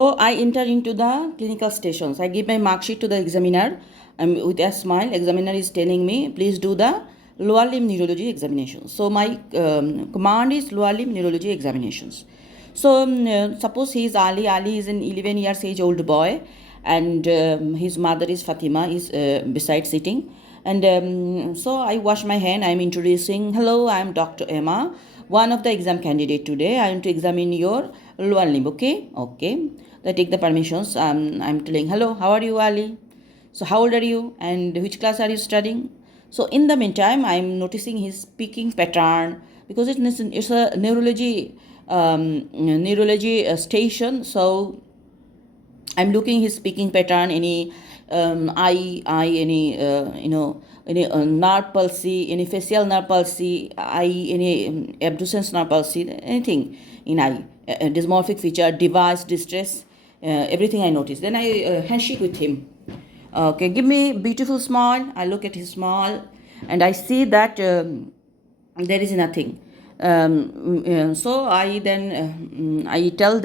So I enter into the clinical stations. I give my mark sheet to the examiner. With a smile, examiner is telling me, please do the lower limb neurology examination. So my command is lower limb neurology examinations. So suppose he is Ali. Ali is an 11 years age old boy, and his mother is Fatima, is beside sitting. And so I wash my hand. I am introducing, hello, I am Dr. Emma, one of the exam candidate today. I am to examine your lower limb. Okay. I take the permissions. I'm telling, hello, how are you, Ali? So how old are you, and which class are you studying? So in the meantime, I'm noticing his speaking pattern, because it's a neurology station. So I'm looking his speaking pattern, any any any nerve palsy, any facial nerve palsy, any abducens nerve palsy, anything in eye, dysmorphic feature, device distress, everything I notice. Then I handshake with him. Okay, give me beautiful smile. I look at his smile, and I see that there is nothing. So I then I tell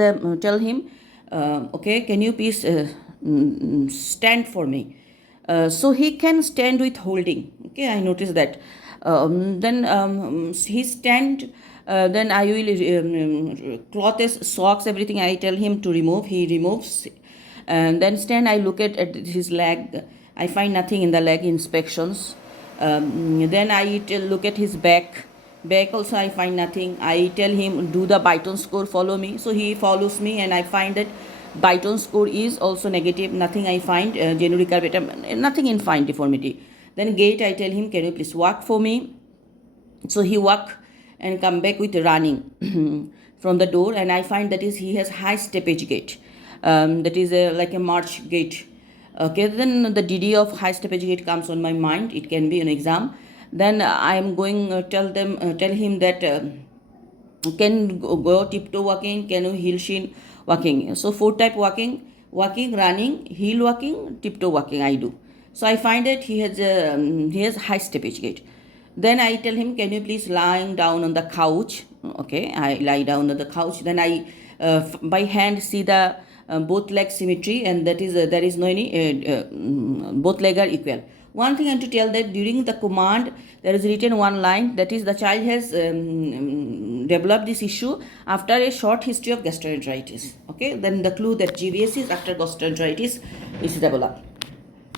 him, okay, can you please stand for me? So he can stand with holding. Okay, I noticed that. Then he stand. Then I will clothes, socks, everything. I tell him to remove. He removes. And then stand. I look at his leg. I find nothing in the leg inspections. Then I look at his back. Back also I find nothing. I tell him, do the Byton score, follow me. So he follows me, and I find that Byton score is also negative. Nothing I find, genuine carbatum, nothing in fine deformity. Then gait, I tell him, can you please walk for me? So he walk and come back with running from the door, and I find that is he has high steppage gait. That is like a march gait. Okay, then the DD of high steppage gait comes on my mind. It can be an exam. Then I am going tell him that can go tiptoe walking, can you heel shin walking. So 4 type walking, running, heel walking, tiptoe walking I do. So I find that he has high steppage gait. Then I tell him, can you please lying down on the couch? Okay, I lie down on the couch. Then I by hand see the both leg symmetry, and that is there is no any both leg are equal. One thing I have to tell, that during the command there is written one line, that is the child has developed this issue after a short history of gastroenteritis. Okay, then the clue that GBS is after gastroenteritis is developed.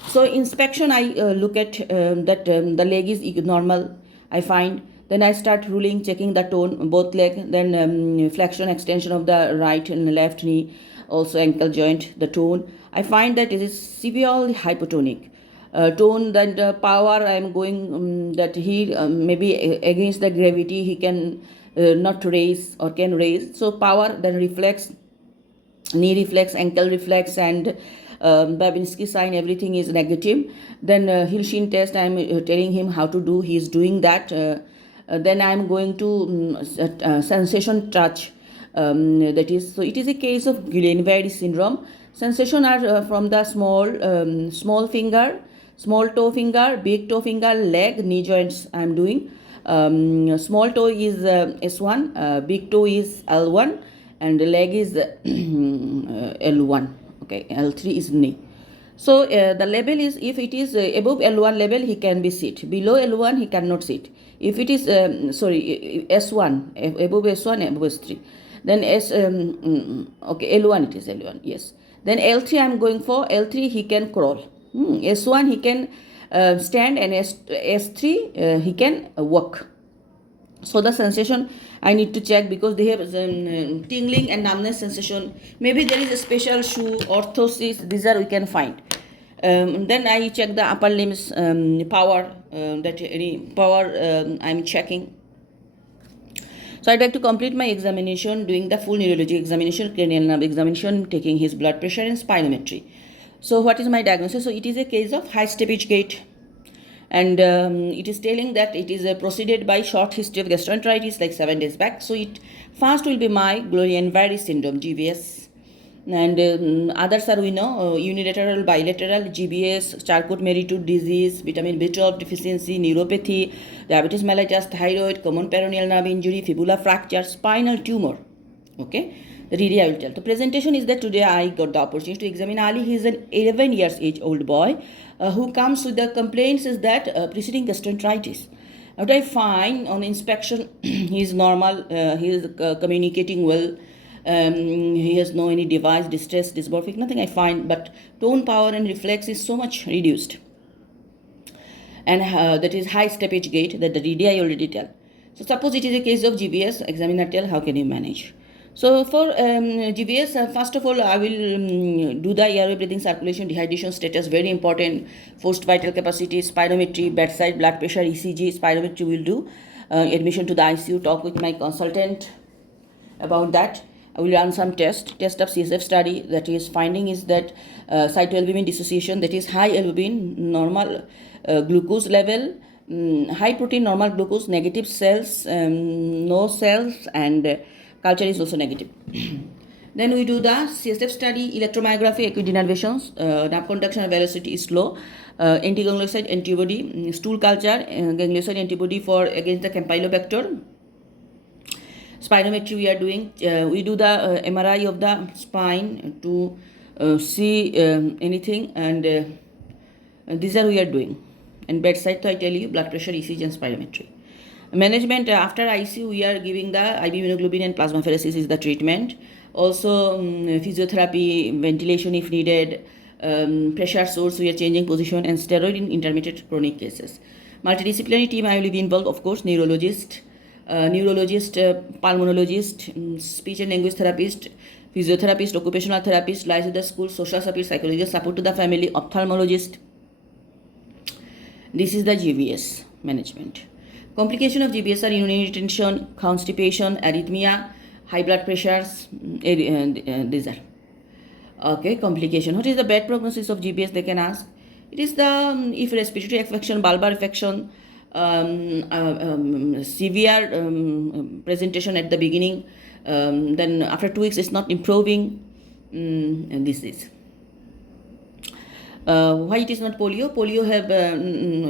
So inspection, I look at that the leg is normal, I find. Then I start ruling, checking the tone, both leg, then flexion, extension of the right and left knee, also ankle joint, the tone. I find that it is severely hypotonic. Tone, that power, I am going that he maybe against the gravity he can not raise or can raise. So power, then reflex, knee reflex, ankle reflex, and Babinski sign, everything is negative. Then Hilshin test, I am telling him how to do. He is doing that. Then I am going to sensation touch. That is, so it is a case of Guillain-Barré syndrome. Sensation are from the small finger, small toe finger, big toe finger, leg, knee joints I am doing. Small toe is S1, big toe is L1, and the leg is L1. Okay, L3 is knee. So the level is, if it is above L1 level, he can be sit. Below L1, he cannot sit. If it is S1, above S1, above S3, then okay, L1, it is L1, yes. Then L3 I am going for. L3 he can crawl. S1 he can stand, and S3 he can walk. So the sensation I need to check, because they have tingling and numbness sensation. Maybe there is a special shoe, orthosis, these are we can find. Then I check the upper limbs power, that any power I'm checking. So I'd like to complete my examination, doing the full neurology examination, cranial nerve examination, taking his blood pressure and spirometry. So what is my diagnosis? So it is a case of high steppage gait, and it is telling that it is proceeded by short history of gastroenteritis like 7 days back. So it first will be my Guillain-Barré syndrome, GBS, and others are, we know, unilateral, bilateral, GBS, Charcot-Marie-Tooth disease, vitamin B12 deficiency, neuropathy, diabetes mellitus, thyroid, common peroneal nerve injury, fibula fracture, spinal tumor. Okay, The DD I will tell. The presentation is that today I got the opportunity to examine Ali. He is an 11 years age old boy who comes with the complaints is that preceding gastroenteritis. What I find on inspection, he is normal, he is communicating well, he has no any device, distress, dysmorphic, nothing I find, but tone, power and reflex is so much reduced. And that is high steppage gait that the DD I already tell. So suppose it is a case of GBS, examiner tell how can you manage. So for GBS, first of all, I will do the airway breathing circulation, dehydration status, very important, forced vital capacity, spirometry, bedside blood pressure, ECG, spirometry will do, admission to the ICU, talk with my consultant about that. I will run some test of CSF study, that is finding is that cytoalbumin dissociation, that is high albumin, normal glucose level, high protein, normal glucose, negative cells, no cells, and culture is also negative. Then we do the CSF study, electromyography, acute denervations, nerve conduction and velocity is low, antiganglioside antibody, stool culture, ganglioside antibody for against the Campylobacter. Spirometry we are doing, we do the MRI of the spine to see anything, and these are we are doing. And bedside, so I tell you, blood pressure, ECG and spirometry. Management, after ICU we are giving the IV immunoglobulin and plasmapheresis is the treatment. Also physiotherapy, ventilation if needed, pressure source we are changing position, and steroid in intermittent chronic cases. Multidisciplinary team I will be involved, of course, neurologist, pulmonologist, speech and language therapist, physiotherapist, occupational therapist, lies with the school, social support, psychologist, support to the family, ophthalmologist. This is the GBS management. Complication of GBS are urinary retention, constipation, arrhythmia, high blood pressures, these are. Okay, complication. What is the bad prognosis of GBS, they can ask. It is the, if respiratory infection, bulbar infection, severe presentation at the beginning, then after 2 weeks it's not improving, and this is. Why it is not polio? Polio have,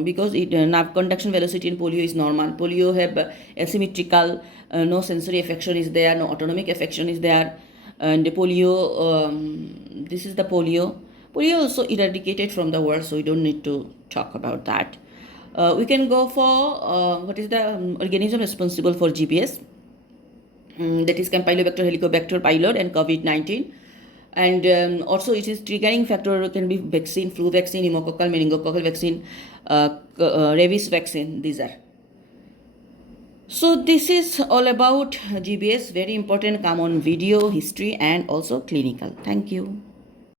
because it, nerve conduction velocity in polio is normal. Polio have asymmetrical, no sensory affection is there, no autonomic affection is there. And the polio, this is the polio. Polio also eradicated from the world, so we don't need to talk about that. We can go for what is the organism responsible for GBS? That is Campylobacter, Helicobacter pylori and COVID-19. And also it is triggering factor can be vaccine, flu vaccine, pneumococcal, meningococcal vaccine, rabies vaccine, these are. So this is all about GBS, very important, come on video, history and also clinical. Thank you.